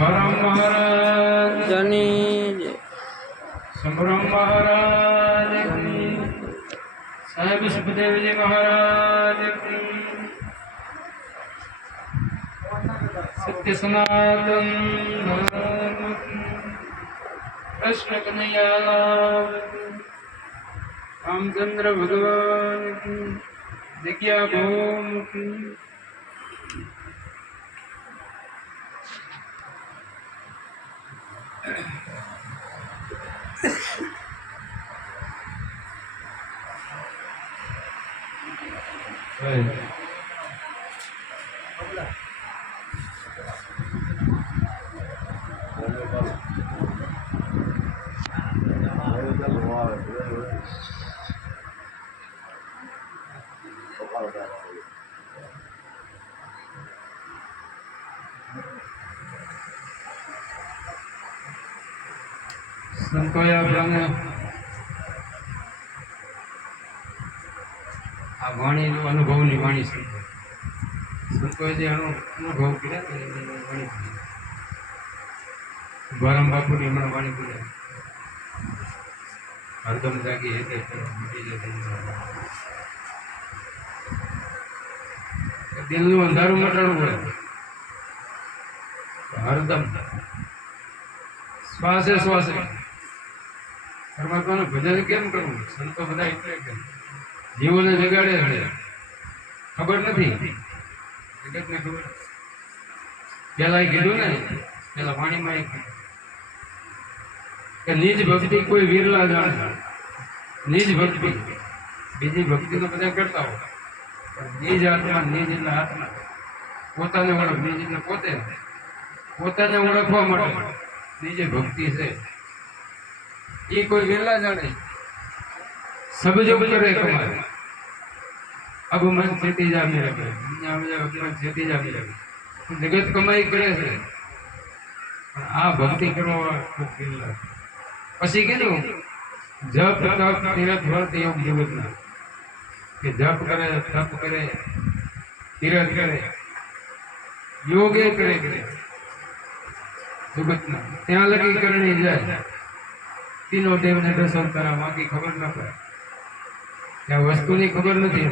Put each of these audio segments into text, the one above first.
સંભરમ મહારાજ જની સંભરમ મહારાજ સાહેબ સુખદેવજી મહારાજ સત્ય સનાતન ધર્મ કૃષ્ણ કનૈયા રામચંદ્ર ભગવાન જગ્યા ભૂમ સંતોએ આપણને આ વાણીનો અનુભવની વાણી સંતોએ જે અનુભવ કર્યા તે વાણી ગરમ બાપુની હમણાં વાણી કર્યા હરદમ જાગી હે તે દિલનું અંધારું મટાડવું હોય હરદમ શ્વાસે શ્વાસે પરમાત્માનું ભજન કેમ કરવું? સંતો બધા એટલે કે જીવોને જગાડે ખબર નથી જગતને ખબર. પેલા કીધું ને પેલા વાણીમાં કે નિજ ભક્તિ કોઈ વિરલા જાણે. નિજ ભક્તિ બીજી ભક્તિ તો બધા કરતા હોય નિજ આત્મા નિજ એટલે આત્મા પોતાને ઓળખ નિજ એટલે પોતાને ઓળખવા માટે નિજ ભક્તિ છે એ કોઈ વેલા જાણે. સબજો કરે કમાય અબ મન ખેતી જા મેરા ખેતી જા મેરા જગત કમાઈ કરે છે પણ આ ભક્તિ કરવા ખૂબ વેલા. પછી કીધું જપ તપ તીરથ વર્ત યોગ જગતના કે જપ કરે તપ કરે તીરથ કરે યોગે કરે જગતના ત્યાં લગી કરણી જાય તીનો દેવને દર્શન કરા બાકી ખબર ના પડે ત્યાં વસ્તુની ખબર નથી.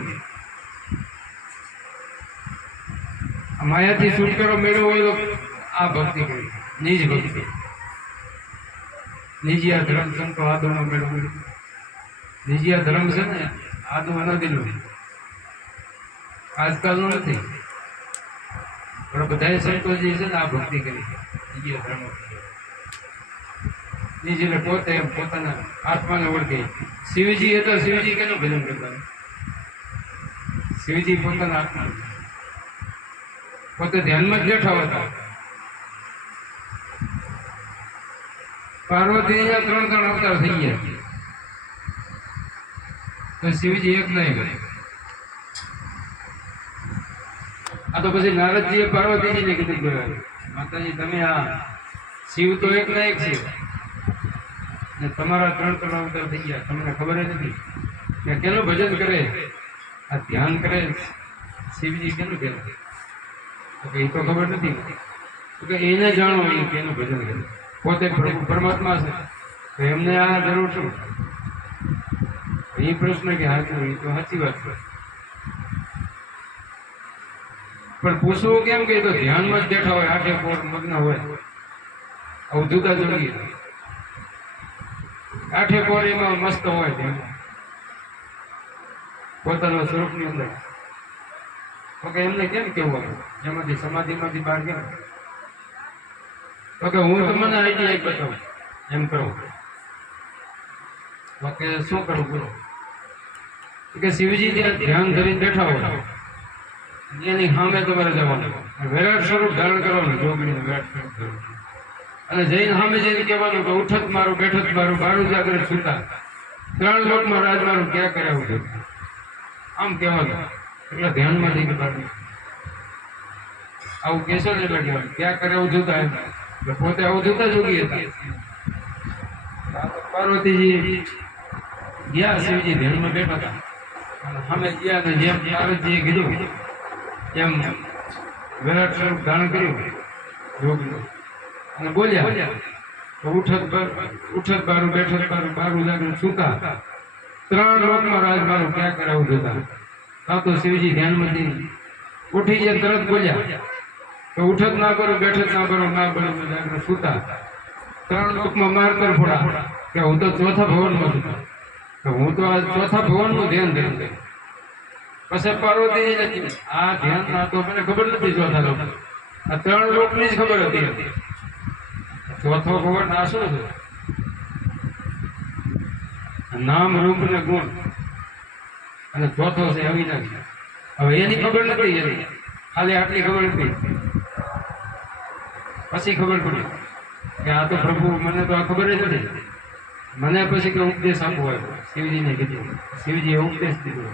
માયાથી છુટકારો મેળવ્યો હોય તો આ ભક્તિ કરી નિજ ભક્તિ નિજિયા ધર્મ સંતો આદોનો મેળવ્યો. નિજિયા ધર્મ છે ને આદો અનાદિનું આજકાલનું નથી પણ બધા સંતો જે છે ને આ ભક્તિ કરી નિજિયા ધર્મ નિજને પોતે પોતાના આત્માને ઓળખે. શિવજી હતા શિવજી કેનું ભજન કરતા? શિવજી પોતાના આત્મા પોતે ધ્યાનમાં જ બેઠા હતા. પાર્વતીના 3 અવતાર થઈ ગયા તો શિવજી એક નહીં. આ તો પછી નારદજીએ પાર્વતીજીને કીધું માતાજી તમે આ શિવ તો એક ના એક છે ને તમારા 3 અવતાર થઈ ગયા તમને ખબર જ નથી કે કેનું ભજન કરે આ ધ્યાન કરે શિવજી કેનું કરે એ તો ખબર નથી કે એને જાણો એ કેનું ભજન કરે. પોતે પરમાત્મા છે તો એમને આ જરૂર શું? એ પ્રશ્ન કે હાચું એ તો સાચી વાત છે પણ પૂછવું કેમ કે તો ધ્યાનમાં જ બેઠા હોય 8 પોર મગ્ન હોય આવું જુદા જુદી 8 પોર એમાં મસ્ત હોય પોતાના સ્વરૂપની અંદર. તો કે એમને કેમ કેવું એમાંથી સમાધિમાંથી બહાર કેમ? તો કે હું તમને આઈડિયા એક બતાવું એમ કરું. તો કે શું કરું બોલો? કે શિવજી ત્યાં ધ્યાન ધરીને બેઠા હોય એની સામે તમારે જવાનું વિરાટ સ્વરૂપ ધારણ કરવાનું જોગણીનું વિરાટ સ્વરૂપ ધારણ અને જઈને સામે જઈને કહેવાનું કે ઉઠત મારું બેઠત મારું બારું જાગૃત સુતા 3 લોકમાં રાજ મારું ક્યાં કરાવું છે આમ કહેવાનું. એટલે ધ્યાનમાં જઈને કાઢવું આવું કહેશો ને એટલે કહેવાનું ક્યાં કરાવું જોતા એમ પોતે આવું જોતા જોગી હતા. પાર્વતીજી ગયા શિવજી ધ્યાનમાં બેઠા હતા સામે ગયા ને જેમ પાર્વતીજીએ કીધું એમ વિરાટ સ્વરૂપ ધારણ કર્યું યોગનું અને બોલ્યા તો ઉઠત બારું બેઠત બારું બારું લાગે સૂતા 3 લોકમાં રાજ મારું ક્યાં કરાવું દેતા. કાં તો શિવજી ધ્યાનમાંથી ઉઠી જાય તરત બોલ્યા તો ઉઠત ના કરો બેઠત ના કરો ના બનો લાગે સૂતા 3 લોકમાં માર કર ફોડા કે હું તો ચોથા ભવનમાં છું, તો હું તો આ ચોથા ભવનનું ધ્યાન ધરું. પછી પાર્વતી આ ધ્યાન ના તો મને ખબર નથી ચોથા લોક, આ 3 લોકની જ ખબર હતી. ચોથો ભવન આ શું છે? નામ રૂપ ને ગુણ, અને ચોથો છે અવિનાશી. હવે એની ખબર નથી, એની ખાલી આટલી ખબર હતી. પછી ખબર પડી કે આ તો પ્રભુ, મને તો આ ખબર જ નથી. મને પછી કે ઉપદેશ આપવો હોય શિવજીને કીધું, શિવજીએ ઉપદેશ દીધો.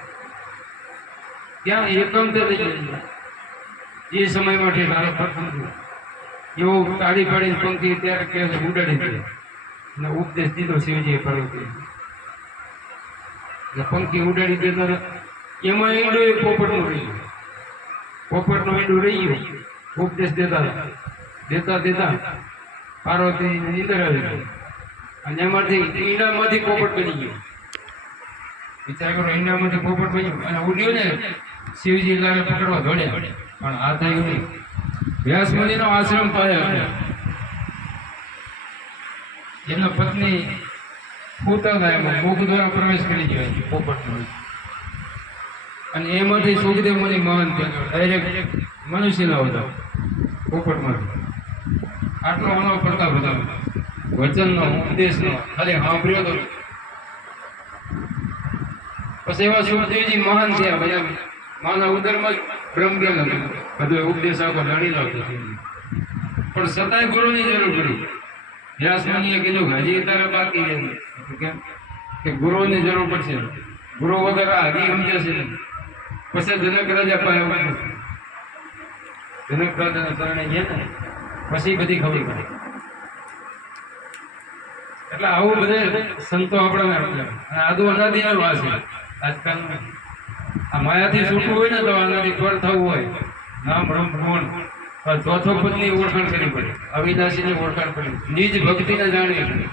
ક્યાં એકાંત લઈ ગયો એ સમય માટે તારો પ્રથમ એવું તાળી પાડીને પંક્તિ ત્યારે કે ઉડાડી દે અને ઉપદેશ દીધો શિવજીએ પાર્વતી. પંખી ઉડાડી દેતા એમાં ઈંડો એ પોપટનું રહ્યું, પોપટનું ઈંડું રહી ગયું. ઉપદેશ દેતા દેતા પાર્વતી નીંદર આવી ગઈ અને એમાંથી ઈંડામાંથી પોપટ બની ગયો. વિચાર કરો, ઈંડામાંથી પોપટ બન્યું અને ઉડ્યો ને શિવજી લાગે પકડવા દોડ્યા, પણ આ થયું નહીં. વ્યાસ મુનિનો આશ્રમ પાયા, એમના પત્ની પોતાના એમાં મુખ દ્વારા પ્રવેશ કરી જાય પોપટનો, અને એમાંથી સુખદેવ મુનિ મહાન ડાયરેક્ટ મનુષ્યના હતા પોપટમાંથી. આટલો અનો પ્રતાપ હતો વચનનો, ઉપદેશનો, ખાલી સાંભળ્યો તો. પછી એવા સુખદેવજી મહાન થયા, બધા માના ઉદરમાં બ્રહ્મજ્ઞાન હતું, બધો ઉપદેશ આખો લડી લાવતો. પણ છતાંય ગુરુની જરૂર પડી. વ્યાસ મુનિએ કીધું કે હજી તારે બાકી કે ગુરુની જરૂર પડશે, ગુરુ વગર આ હજી સમજશે. પછી જનક રાજા પાસે જનક રાજાના શરણે ગયા ને પછી બધી ખબર પડી. એટલે આવું બધે સંતો આપણને અને આદુ અનાદિનો વાસ છે. આજકાલ આ માયાથી છૂટવું હોય ને તો આનાથી પર થવું હોય, નામ બ્રહ્મ ગુણ, ચોથો પદની ઓળખાણ કરવી પડે, અવિનાશીની ઓળખાણ કરવી, નિજ ભક્તિને જાણવી પડે,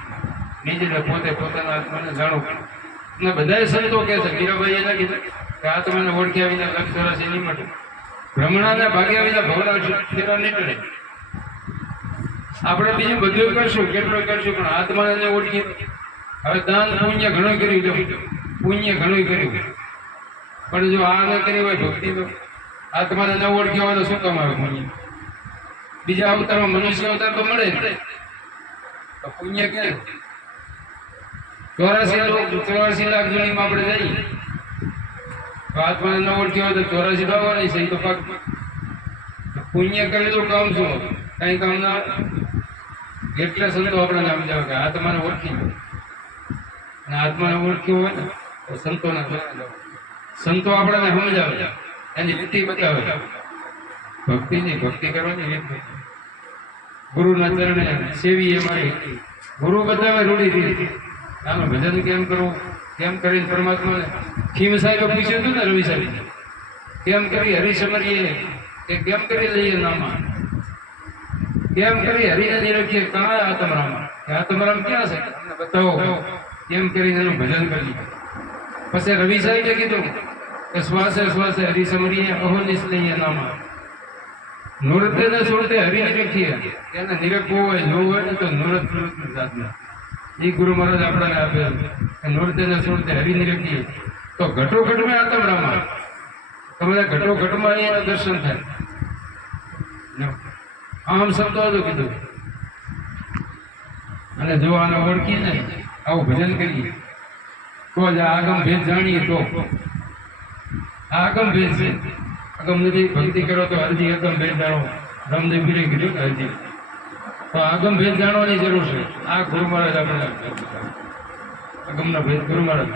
નિજને પોતે પોતાના આત્માને જાણવું પડે. અને બધા સંતો કહે છે, મીરાબાઈ એને કીધું કે આત્માને ઓળખ્યા વિના લક્ષ ચોરાસી નહીં મળે, ભ્રમણાને ભાગ્યા વિના ભવના ફેરા નહીં કરે. આપણે બીજું બધું કરશું, કેટલું કરશું, પણ આત્માને ઓળખી. હવે દાન પુણ્ય ઘણું કર્યું, પુણ્ય ઘણું કર્યું, પણ જો આ ન કરી હોય ભક્તિ, તો આત્માને ન ઓળખ્યો હોય તો શું કામ આવે પુણ્ય? બીજા અવતારમાં મનુષ્ય અવતાર તો મળે જ, તો પુણ્ય ક્યાં? 84 લાખ જૂનીમાં આપણે જઈએ તો આત્માને ન ઓળખ્યો હોય તો 84 દાવાની છે, તો પાક પુણ્ય કરેલું કામ શું? કઈ કામ ના. એટલે સંતો આપણે નામ જાવ કે આત્માને ઓળખી ગયો, અને આત્માને ઓળખ્યું હોય ને તો સંતોના સંતો આપણને સમજાવે, એની રીતિ બતાવે. ભક્તિની ભક્તિ કરવાની રીત, ગુરુના ચરણે સેવી એ મારી ગુરુ બતાવે રૂઢી રીત. આનું ભજન કેમ કરવું, કેમ કરીને પરમાત્માને ખીમ સાહેબે પૂછ્યું હતું ને રવિ સાહેબ, કેમ કરી હરી સમરીએ કે કેમ કરી લઈએ નામા, કેમ કરી હરીને નિરખીએ કાં આત્મરામ, કે આત્મરામ ક્યાં છે તમને બતાવો, કેમ કરીને એનું ભજન કરી. પછી રવિ સાહેબે કીધું કે શ્વાસે શ્વાસે હરી સમરીએ અહો નિશ્લઈએ નામા, નૃત્ય ને છોડતે હરી નિરખીએ. એને નિરખવું હોય, જોવું હોય ને તો નૃત્ય સાધના એ ગુરુ મહારાજ આપણને આપેલ. નૃત્ય ને છોડતે હરી નિરખીએ તો ઘટો ઘટમાં આત્મરામા, તમને ઘટો ઘટમાં એના દર્શન થાય. આમ શબ્દો હતું કીધું. અને જો આને ઓળખીએ ને, આવું ભજન કરીએ તો જ આગમ ભેદ જાણીએ તો. આગમ ભેદ છે, આગમ નથી ભક્તિ કરો તો હરજી આગમ ભેદ જાણો. રામદેવ પીરે કીધું કે હરજી તો આગમ ભેદ જાણવાની જરૂર છે. આ ગુરુ મહારાજ આપણે આગમનો ભેદ ગુરુ મહારાજ.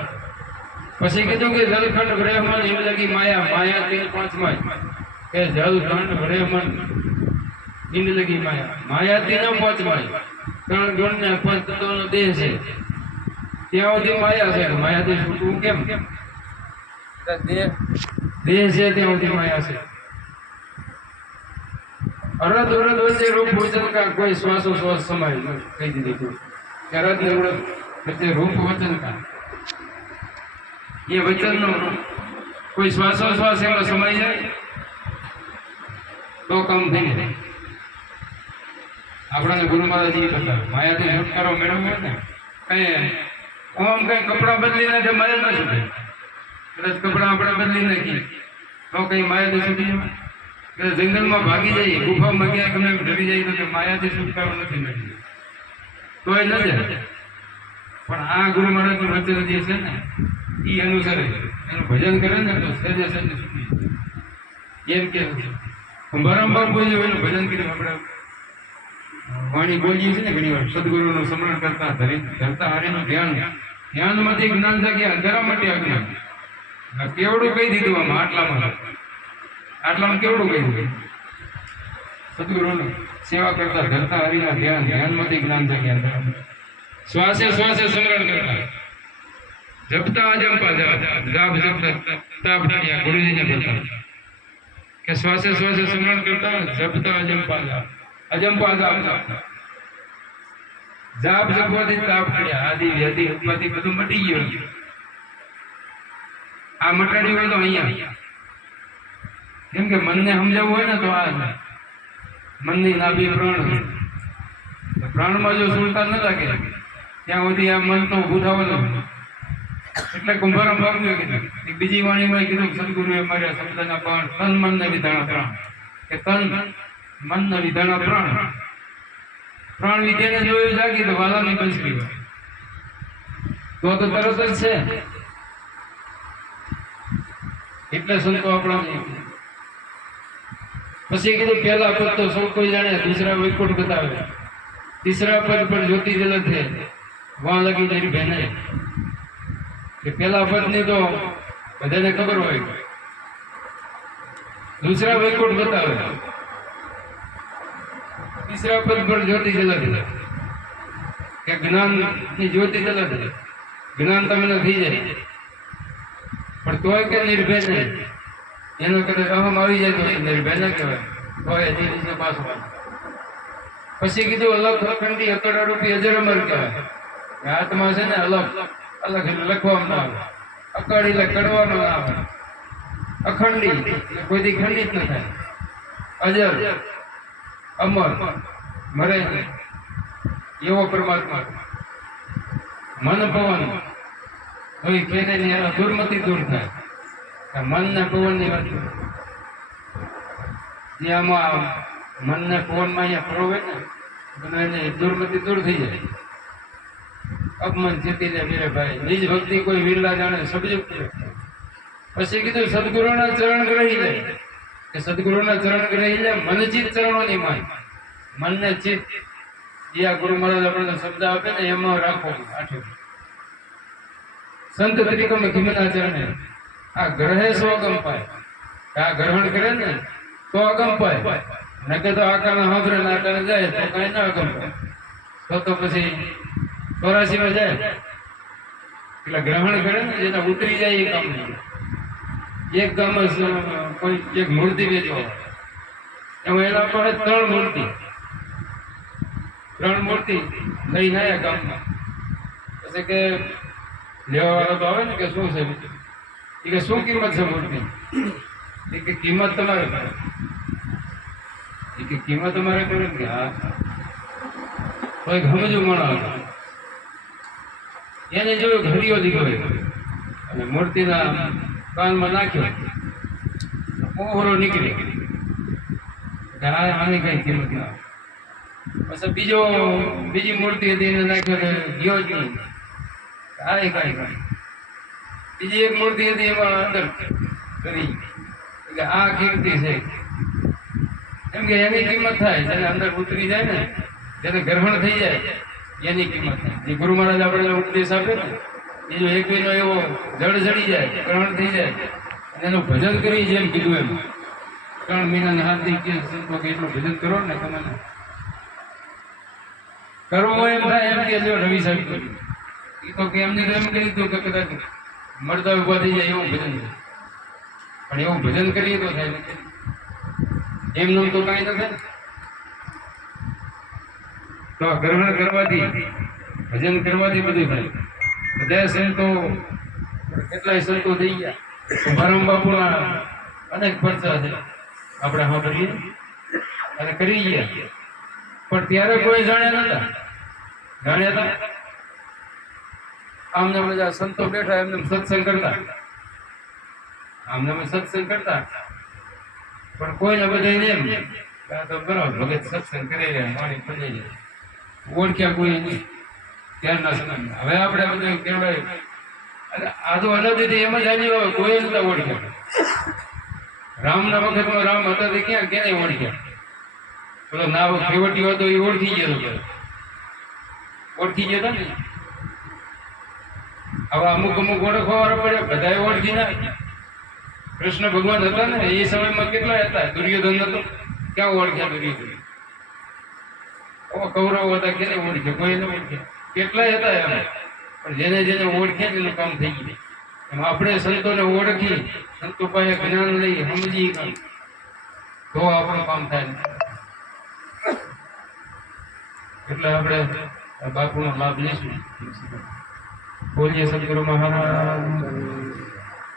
પછી કીધું કે જલખંડ બ્રહ્મણ એમ લગી માયા, માયા 3-5 કે જલખંડ બ્રહ્મણ ઇન્દ લગી માયા, માયા 3-5 3 ગુણ ને 5 તત્વનો દેહ છે, ત્યાં સુધી માયા છે. માયાથી છૂટવું કેમ? દેહ છે ત્યાં સુધી માયા છે. અરદ ઉરદ વચ્ચે રૂપ વચન કા કોઈ શ્વાસો શ્વાસ સમાય કહી દીધું કે અરદ ને ઉરદ વચ્ચે રૂપ વચન કા એ વચનનો કોઈ શ્વાસો શ્વાસ એમાં સમાઈ જાય તો કામ થઈ જાય. આપણાને ગુરુ મહારાજ બતાવે માયાથી છુટકારો મેળવવો હોય ને કઈ આમ કઈ કપડાં બદલી નાખે માયા ના છૂટે. કદાચ કપડાં આપણે બદલી નાખીએ તો કઈ માયાથી છૂટી જાય. કદાચ જંગલમાં ભાગી જઈએ ગુફામાં ગયા ગમે ડરી જાય તો કે માયાથી છુટકારો નથી મેળવી તો એ ન જાય. પણ આ ગુરુ મહારાજનું વચન જે છે ને એ અનુસરે એનું ભજન કરે ને તો સહેજે સહેજે છૂટી જાય. એમ કે વારંવાર બોલ્યું એનું ભજન કર્યું. આપણે વાણી બોલીએ છીએ ને ઘણી વાર સદગુરુનું સ્મરણ કરતા ધરતા હારીનું ધ્યાનમાંથી જ્ઞાન જાગ્યા અંધારા માટે અજ્ઞાન. કેવડું કહી દીધું આમાં આટલામાં કેવડું કહી દીધું. સદગુરુની સેવા કરતા ધરતા હારીના ધ્યાનમાંથી જ્ઞાન જાગ્યા અંધારા. શ્વાસે શ્વાસે સ્મરણ કરતા જપતા અજંપા જાપ જપતા તાપ ગુરુજીને બોલતા કે શ્વાસે શ્વાસે સ્મરણ કરતા જપતા અજંપા જાપ જાપ જપવાથી તાપ પડ્યા આદિ વ્યાધિ ઉત્પત્તિ બધું મટી ગયું. આ મટાડ્યું હોય તો અહીંયા કેમ કે મનને સમજાવવું હોય ને તો આ મનની નાભી પ્રાણમાં જો સુલતાન ન લાગે ત્યાં સુધી આ મન તો ઊભું થવાનું. એટલે કુંભારામ બાપુએ કીધું બીજી વાણીમાં કીધું સદગુરુએ માર્યા શબ્દના બાણ તન મન ને વિધાણા પ્રાણ કે તન મન ને વિધાણા પ્રાણ વિદ્યાને જોયું જાગી તો વાલાની બંસરી હોય તો તરત જ છે. એટલે સંતો આપણા પછી કીધું પહેલા પદ તો સૌ કોઈ જાણે દૂસરા વૈકુંઠ બતાવે तीसरा पद पर ज्योति जलत है वहां लगी तेरी बहने कि पहला पद ने तो बधाने खबर हो. दूसरा वैकुंठ बतावे तीसरा पद पर ज्योति जलत है कि ज्ञान की ज्योति जलत है ज्ञान तमने थी जाए पण तोय के निर्भय ने एनो कदाच अहम આવી જાય તો નિર્ભય ન કહેવાય તો એ જીને પાસ હોય. પછી કીધું અલગ અખંડી અકડા રૂપી અજર અમર કહેવાય. આત્મા છે ને અલગ અલગ લખવામાં ના આવે અકડ એટલે કડવાનો ના આવે અખંડી કોઈથી ખંડિત ન થાય અજર અમર મરે એવો પરમાત્મા. મન પવન કોઈ ખેને ની દુર્મતિ દૂર થાય મન ને પવન ની વાત જે આમાં મન ને પવન માં અહીંયા પરોવે ને એને દુર્મતિ દૂર થઈ જાય. અપમન જીતી લે મેરે ભાઈ નિજ ભક્તિ કોઈ વિરલા જાણે સબજુક્ત. પછી કીધું સદગુરુના ચરણ ગ્રહી લે કે સદગુરુના ચરણ ગ્રહી લે મન ચિત્ત ચરણોની માય મન ને ચિત્ત જે આ ગુરુ મહારાજ આપણને શબ્દ આપે ને એમાં રાખો. આઠું સંત તરીકે ખીમના ચરણે આ ગ્રહે સો અગંપાય આ ગ્રહણ કરે ને તો અગંપાય નકે તો આકાને સાંભળે ને આકાને જાય તો કઈ ના અગંપાય તો પછી 84 માં જાય. એટલે ગ્રહણ કરે ને જેને ઉતરી જાય એ કામ નહીં. એક ગામ કોઈ એક મૂર્તિ વેચો એમાં એના પર 3 મૂર્તિ લઈને આવ્યા ગામમાં. પછી કે લેવા વાળો તો આવે ને કે શું છે એ કે શું કિંમત છે મૂર્તિ એ કે કિંમત તમારે કરે એ કે કિંમત તમારે કરે કે હા તો એક સમજુ માણસ એને જોયું ઘડીઓ દીધો અને મૂર્તિના કાનમાં નાખ્યો ઓહરો નીકળી કે આની કઈ કિંમત ના. પછી બીજી મૂર્તિ હતી એને નાખ્યો કે ગયો જ નહીં આ કઈ બીજી એક મૂર્તિ હતી એમાં અંદર કરી કે આ કીર્તિ છે એમ કે એની કિંમત થાય જેને અંદર ઉતરી જાય ને જેને ગ્રહણ થઈ જાય એની કિંમત થાય. જે ગુરુ મહારાજ આપણે ઉપદેશ આપે ને એ જો એક નો એવો જળ જડી જાય ગ્રહણ થઈ જાય એનું ભજન કરી જેમ કીધું એમ 3 મહિનાના હાર્દિક સંતો કે એટલું ભજન કરો ને તમને કરવું એમ થાય એમ કે રવિ સાહેબ કર્યું એ તો કે એમને એમ કહી દીધું કે કદાચ મળતા ઉભા થઈ જાય એવું ભજન છે પણ એવું ભજન કરીએ તો થાય એમનું તો કાંઈ ન થાય. તો આ ગ્રહણ કરવાથી ભજન કરવાથી બધું થાય. બધા સંતો કેટલાય સંતો થઈ ગયા. મારા બાપુના અનેક પરચા છે આપણે સાંભળીએ અને કરી ગયા, પણ ત્યારે કોઈ જાણ્યા નતા. જાણ્યા હતા આમને બધા સંતો બેઠા એમને સત્સંગ કરતા, આમને સત્સંગ કરતા, પણ કોઈને બધા એમ તો બરાબર ભગત સત્સંગ કરી રહ્યા, વાણી પડી જાય, ઓળખ્યા કોઈ નહીં ત્યારના સમય. હવે આપણે બધું કહેવાય આ તો અલગથી એમ જ આવી હોય, કોઈ નતા ઓળખ્યા. રામના વખતમાં રામ હતા તે ક્યાં ક્યાંય ઓળખ્યા. પેલો નાવ ફેવટી હતો એ ઓળખી ગયો, ઓળખી ગયો ને. હવે અમુક ઓળખવા વાળા પડ્યા, બધા ઓળખી ના. કૃષ્ણ ભગવાન હતા ને એ સમયમાં કેટલા હતા, દુર્યોધન હતો, ક્યાં ઓળખ્યા દુર્યોધન. કૌરવ હતા કેને ઓળખ્યા, કોઈ ને ઓળખ્યા. કેટલાય હતા એમ, પણ જેને જેને ઓળખ્યા એનું કામ થઈ ગયું. એમ આપણે સંતોને ઓળખી, સંતો પાસે જ્ઞાન લઈ સમજી તો આપણું કામ થાય. એટલે આપણે બાપુનો લાભ લઈશું. બોલીએ સદગુરુ મહારાજ.